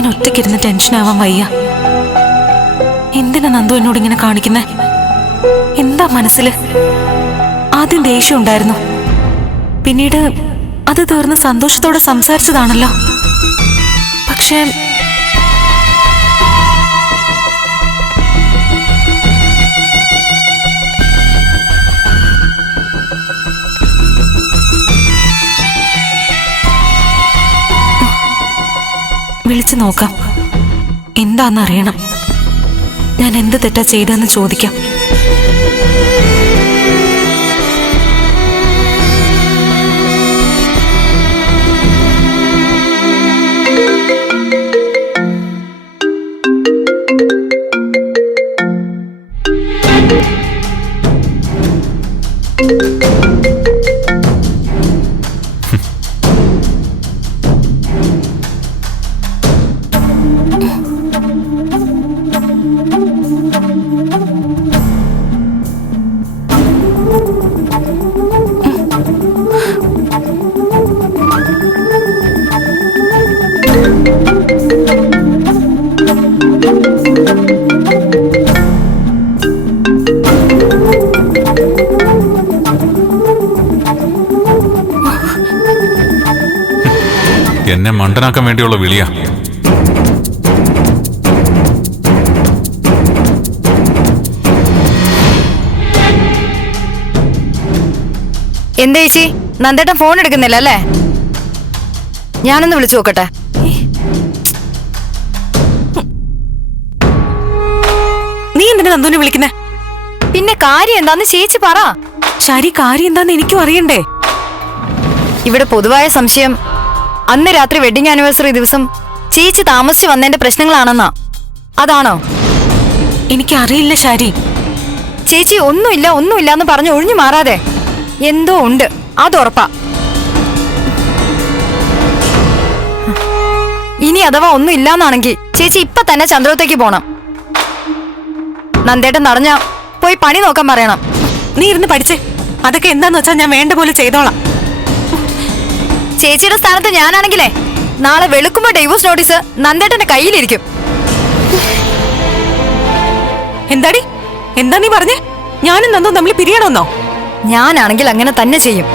ഒറ്റയ്ക്കിരുന്ന് ടെൻഷൻ ആവാൻ വയ്യ. എന്തിനാ നന്ദു എന്നോട് ഇങ്ങനെ കാണിക്കുന്നേ? എന്താ മനസ്സിൽ? ആദ്യം ദേഷ്യം ഉണ്ടായിരുന്നു. പിന്നീട് അത് തീർന്ന് സന്തോഷത്തോടെ സംസാരിച്ചതാണല്ലോ. പക്ഷേ വിളിച്ചു നോക്കാം. എന്താന്നറിയണം ഞാൻ എന്ത് തെറ്റാ ചെയ്തതെന്ന് ചോദിക്കാം. എന്നെ മണ്ടനാക്കാൻ വേണ്ടിയുള്ള വിളിയാ. എന്താ ചേച്ചി? നന്ദേട്ടൻ ഫോൺ എടുക്കുന്നില്ല അല്ലേ? ഞാനൊന്ന് വിളിച്ചു നോക്കട്ടെ. നീ എന്തിനാ നന്ദുവിനെ വിളിക്കുന്നേ? പിന്നെ കാര്യം എന്താന്ന് ചേച്ചി പറ. ശരി കാര്യം എന്താന്ന് എനിക്കും അറിയണ്ടേ? ഇവിടെ പൊതുവായ സംശയം അന്ന് രാത്രി വെഡിങ് ആനിവേഴ്സറി ദിവസം ചേച്ചി താമസിച്ചു വന്നതിന്റെ പ്രശ്നങ്ങളാണെന്നാ. അതാണോ? എനിക്കറിയില്ല ശാരി. ചേച്ചി ഒന്നുമില്ല ഒന്നുമില്ല എന്ന് പറഞ്ഞ് ഒഴിഞ്ഞു മാറാതെ. എന്തോ ഉണ്ട്. അത് ഉറപ്പാ. ഇനി അഥവാ ഒന്നും ഇല്ലാന്നാണെങ്കിൽ ചേച്ചി ഇപ്പൊ തന്നെ ചന്ദ്രത്തേക്ക് പോണം. നന്ദേട്ടൻ നടഞ്ഞ പോയി പണി നോക്കാൻ പറയണം. നീ ഇരുന്ന് പഠിച്ചേ. അതൊക്കെ എന്താന്ന് വെച്ചാൽ ഞാൻ വേണ്ട പോലെ ചെയ്തോളാം. ചേച്ചിയുടെ സ്ഥാനത്ത് ഞാനാണെങ്കിലേ നാളെ വെളുക്കുമ്പോ ഡൈവോഴ്സ് നോട്ടീസ് നന്ദേട്ടന്റെ കയ്യിലിരിക്കും. എന്താടി? എന്താ നീ പറഞ്ഞേ? ഞാനും നന്ദു തമ്മിൽ പിരിയണമെന്നോ? ഞാനാണെങ്കിൽ അങ്ങനെ തന്നെ ചെയ്യും.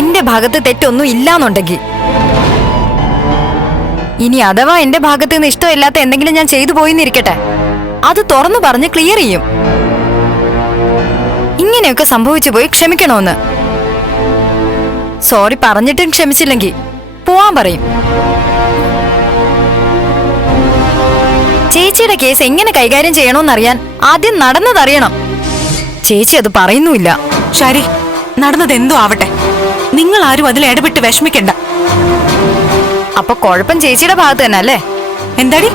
എന്റെ ഭാഗത്ത് തെറ്റൊന്നും ഇല്ലാന്നുണ്ടെങ്കിൽ. ഇനി അഥവാ എന്റെ ഭാഗത്ത് നിന്ന് ഇഷ്ടമില്ലാത്ത എന്തെങ്കിലും ഞാൻ ചെയ്തു പോയിന്നിരിക്കട്ടെ. അത് തുറന്നു പറഞ്ഞ് ക്ലിയർ ചെയ്യും. ഇങ്ങനെയൊക്കെ സംഭവിച്ചു പോയി ക്ഷമിക്കണമെന്ന് സോറി പറഞ്ഞിട്ടും ക്ഷമിച്ചില്ലെങ്കിൽ പോവാൻ പറയും. ചേച്ചിയുടെ കേസ് എങ്ങനെ കൈകാര്യം ചെയ്യണമെന്നറിയാൻ ആദ്യം നടന്നതറിയണം. ചേച്ചി അത് പറയുന്നുമില്ല. ശരി നടന്നത് എന്തോ ആവട്ടെ. നിങ്ങൾ ആരും അതിൽ ഇടപെട്ട് വിഷമിക്കണ്ട. അപ്പൊ കുഴപ്പം ചേച്ചിയുടെ ഭാഗത്ത് തന്നെ അല്ലേ? എന്താടി?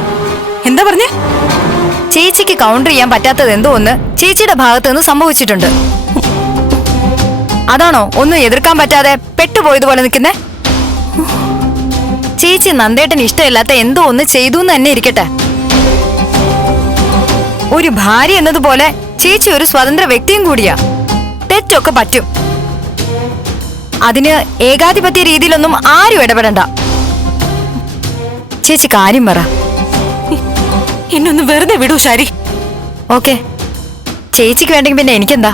എന്താ പറഞ്ഞേ? ചേച്ചിക്ക് കൗണ്ടർ ചെയ്യാൻ പറ്റാത്തത് എന്തോ ഒന്ന് ചേച്ചിയുടെ ഭാഗത്ത് നിന്ന് സംഭവിച്ചിട്ടുണ്ട്. അതാണോ? ഒന്നും എതിർക്കാൻ പറ്റാതെ പെട്ടുപോയതുപോലെ നിൽക്കുന്നേ? ചേച്ചി നന്ദേട്ടന് ഇഷ്ടമില്ലാത്ത എന്തോ ഒന്ന് ചെയ്തു എന്ന് തന്നെ ഇരിക്കട്ടെ. ഒരു ഭാര്യ എന്നതുപോലെ ചേച്ചി ഒരു സ്വതന്ത്ര വ്യക്തിയും കൂടിയാ. തെറ്റൊക്കെ പറ്റും. അതിന് ഏകാധിപത്യ രീതിയിലൊന്നും ആരും ഇടപെടണ്ട. ചേച്ചി കാര്യം പറ. എന്നൊന്ന് വെറുതെ വിടൂ ശരി. ഓക്കെ. ചേച്ചിക്ക് വേണ്ടെങ്കിൽ പിന്നെ എനിക്കെന്താ?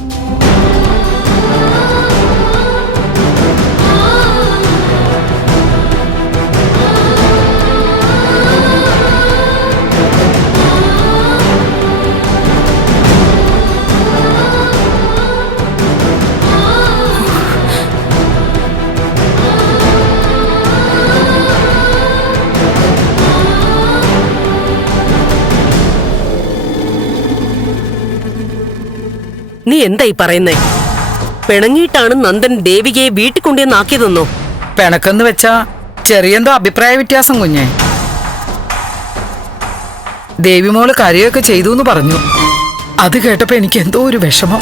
നീ എന്തായി പറയുന്നേ? പിണങ്ങിയിട്ടാണ് നന്ദൻ ദേവികയെ വീട്ടിൽ കൊണ്ടുവന്നാക്കിയതെന്നോ? പിണക്കെന്ന് വെച്ചാ ചെറിയെന്തോ അഭിപ്രായ വ്യത്യാസം കുഞ്ഞെ. ദേവിമോൾ കരയൊക്കെ ചെയ്തു എന്ന് പറഞ്ഞു. അത് കേട്ടപ്പോ എനിക്ക് എന്തോ ഒരു വിഷമം.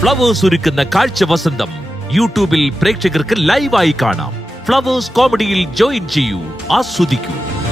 ഫ്ലവേഴ്സ് ഒരുക്കുന്ന കാഴ്ച വസന്തം യൂട്യൂബിൽ പ്രേക്ഷകർക്ക് ലൈവായി കാണാം. ഫ്ലവേഴ്സ് കോമഡിയിൽ ജോയിൻ ചെയ്യൂ ആസ്വദിക്കൂ.